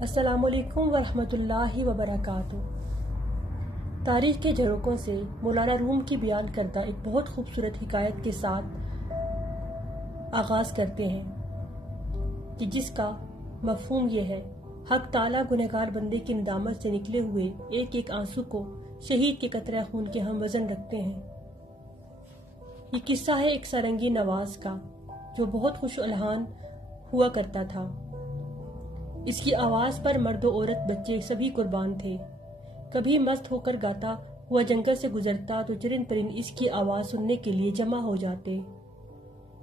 السلام علیکم ورحمۃ اللہ وبرکاتہ۔ تاریخ کے جھروکوں سے مولانا روم کی بیان کردہ ایک بہت خوبصورت حکایت کے ساتھ آغاز کرتے ہیں کہ جس کا مفہوم یہ ہے: حق تعالیٰ گنہگار بندے کی ندامت سے نکلے ہوئے ایک ایک آنسو کو شہید کے قطرہ خون کے ہم وزن رکھتے ہیں۔ یہ قصہ ہے ایک سارنگی نواز کا جو بہت خوش الحان ہوا کرتا تھا۔ اس کی آواز پر مرد و عورت بچے سبھی قربان تھے۔ کبھی مست ہو کر گاتا ہوا جنگل سے گزرتا تو چرند پرند اس کی آواز سننے کے لیے جمع ہو جاتے۔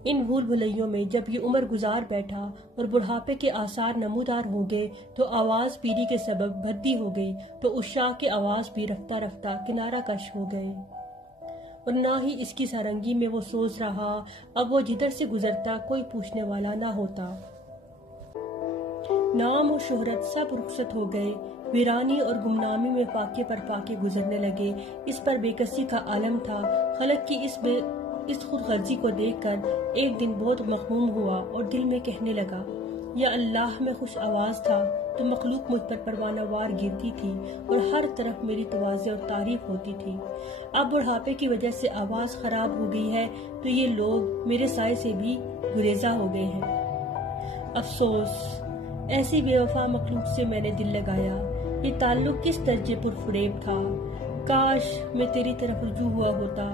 ان بھول بھلیوں میں جب یہ عمر گزار بیٹھا اور بڑھاپے کے آثار نمودار ہو گئے تو آواز پیری کے سبب بھدی ہو گئی تو عشاق کی آواز بھی رفتہ رفتہ کنارہ کش ہو گئے، اور نہ ہی اس کی سارنگی میں وہ سوز رہا۔ اب وہ جدھر سے گزرتا کوئی پوچھنے والا نہ ہوتا۔ نام و شہرت سب رخصت ہو گئے، ویرانی اور گمنامی میں فاقے پر فاقے گزرنے لگے۔ اس پر بے کسی کا عالم تھا۔ خلق کی اس خود غرضی کو دیکھ کر ایک دن بہت مغموم ہوا اور دل میں کہنے لگا: یا اللہ، میں خوش آواز تھا تو مخلوق مجھ پر پروانہ وار گرتی تھی اور ہر طرف میری توازے اور تعریف ہوتی تھی۔ اب بڑھاپے کی وجہ سے آواز خراب ہو گئی ہے تو یہ لوگ میرے سائے سے بھی گریزاں ہو گئے ہیں۔ افسوس، ایسی بے وفا مخلوق سے میں نے دل لگایا۔ یہ تعلق کس درجے پر فریب تھا۔ کاش میں تیری طرف رجوع ہوا ہوتا،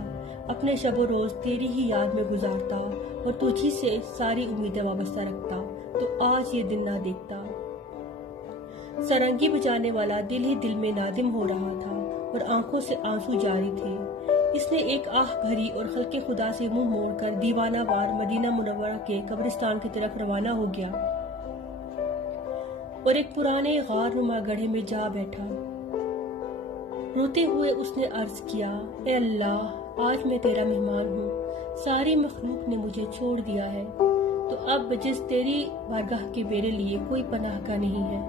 اپنے شب و روز تیری ہی یاد میں گزارتا اور تجھی سے ساری امیدیں وابستہ رکھتا تو آج یہ دن نہ دیکھتا۔ سارنگی بجانے والا دل ہی دل میں نادم ہو رہا تھا اور آنکھوں سے آنسو جاری تھے۔ اس نے ایک آہ بھری اور خلق خدا سے منہ موڑ کر دیوانہ وار مدینہ منورہ کے قبرستان کی طرف روانہ ہو گیا اور ایک پرانے غار نما گڑھے میں جا بیٹھا۔ روتے ہوئے اس نے عرض کیا: اے اللہ، آج میں تیرا مہمان ہوں۔ ساری مخلوق نے مجھے چھوڑ دیا ہے تو اب بجز تیری بارگاہ کے میرے لیے کوئی پناہ کا نہیں ہے۔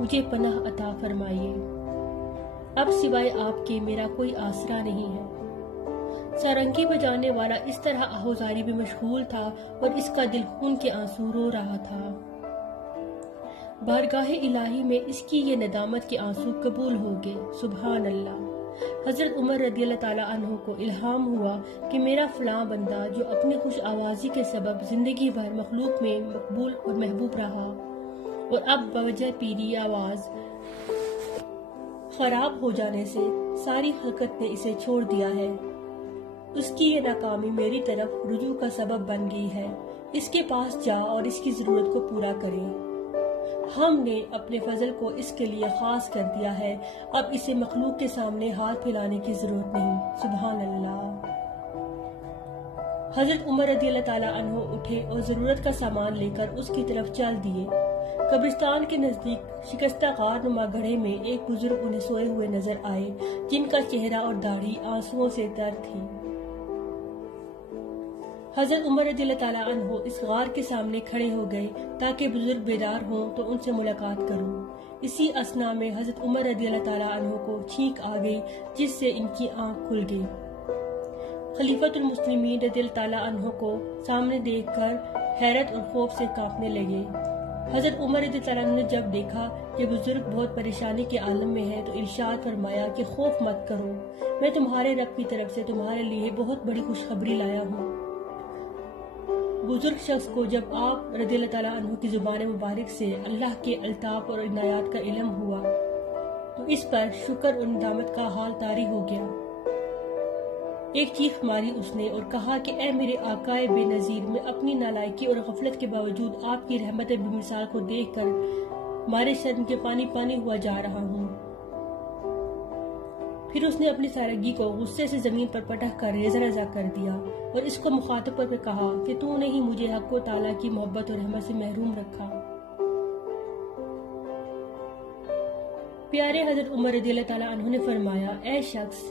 مجھے پناہ عطا فرمائیے۔ اب سوائے آپ کے میرا کوئی آسرا نہیں ہے۔ سارنگی بجانے والا اس طرح آہوزاری میں مشغول تھا اور اس کا دل خون کے آنسو رو رہا تھا۔ بارگاہ الہی میں اس کی یہ ندامت کے آنسو قبول ہو گئے۔ سبحان اللہ۔ حضرت عمر رضی اللہ تعالیٰ عنہ کو الہام ہوا کہ میرا فلاں بندہ جو اپنی خوش آوازی کے سبب زندگی بھر مخلوق میں مقبول اور محبوب رہا اور اب بوجہ پیری آواز خراب ہو جانے سے ساری خلقت نے اسے چھوڑ دیا ہے، اس کی یہ ناکامی میری طرف رجوع کا سبب بن گئی ہے۔ اس کے پاس جا اور اس کی ضرورت کو پورا کرے۔ ہم نے اپنے فضل کو اس کے لیے خاص کر دیا ہے، اب اسے مخلوق کے سامنے ہاتھ پھیلانے کی ضرورت نہیں۔ سبحان اللہ۔ حضرت عمر رضی اللہ تعالیٰ عنہ اٹھے اور ضرورت کا سامان لے کر اس کی طرف چل دیے۔ قبرستان کے نزدیک شکستہ غار نما گڑھے میں ایک بزرگ انہیں سوئے ہوئے نظر آئے جن کا چہرہ اور داڑھی آنسوؤں سے تر تھی۔ حضرت عمر رضی اللہ تعالیٰ عنہ اس غار کے سامنے کھڑے ہو گئے تاکہ بزرگ بیدار ہوں تو ان سے ملاقات کروں۔ اسی اثنا میں حضرت عمر رضی اللہ تعالیٰ عنہ کو چھینک آ گئی جس سے ان کی آنکھ کھل گئی۔ خلیفۃ المسلمین رضی اللہ تعالیٰ عنہ کو سامنے دیکھ کر حیرت اور خوف سے کانپنے لگے۔ حضرت عمر رضی اللہ تعالیٰ عنہ نے جب دیکھا کہ بزرگ بہت پریشانی کے عالم میں ہے تو ارشاد فرمایا کہ خوف مت کرو، میں تمہارے رب کی طرف سے تمہارے لیے بہت بڑی خوشخبری لایا ہوں۔ بزرگ شخص کو جب آپ رضی اللہ تعالیٰ عنہ کی زبان مبارک سے اللہ کے الطاف اور عنایات کا علم ہوا تو اس پر شکر اور ندامت کا حال طاری ہو گیا۔ ایک چیخ ماری اس نے اور کہا کہ اے میرے آقا بے نظیر، میں اپنی نالائکی اور غفلت کے باوجود آپ کی رحمت بے مثال کو دیکھ کر مارے شرم کے پانی پانی ہوا جا رہا ہوں۔ پھر اس نے اپنی سارنگی کو غصے سے زمین پر پٹک کر ریزہ ریزہ کر دیا اور اس کو مخاطب کر کے کہا کہ تو نے ہی مجھے حق و تعالیٰ کی محبت اور رحمت سے محروم رکھا۔ پیارے حضرت عمر رضی اللہ تعالیٰ عنہ نے فرمایا: اے شخص،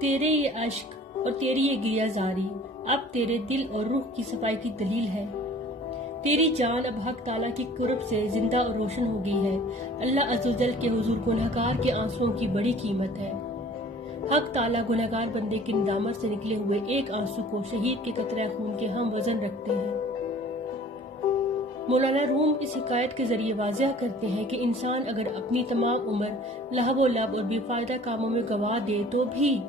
تیرے یہ اشک اور تیری یہ گریہ زاری اب تیرے دل اور روح کی صفائی کی دلیل ہے۔ تیری جان اب حق تعالیٰ کی قرب سے زندہ اور روشن ہو گئی ہے۔ اللہ عز و جل کے حضور گنہگار کے آنسوؤں کی بڑی قیمت ہے۔ حق تعالیٰ گنہگار بندے کی ندامت سے نکلے ہوئے ایک آنسو کو شہید کے قطرہ خون کے ہم وزن رکھتے ہیں۔ مولانا روم اس حکایت کے ذریعے واضح کرتے ہیں کہ انسان اگر اپنی تمام عمر لہو و لعب اور بے فائدہ کاموں میں گوا دے تو بھی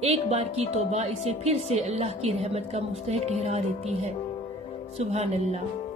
ایک بار کی توبہ اسے پھر سے اللہ کی رحمت کا مستحق ٹھہرا دیتی ہے۔ سبحان اللہ۔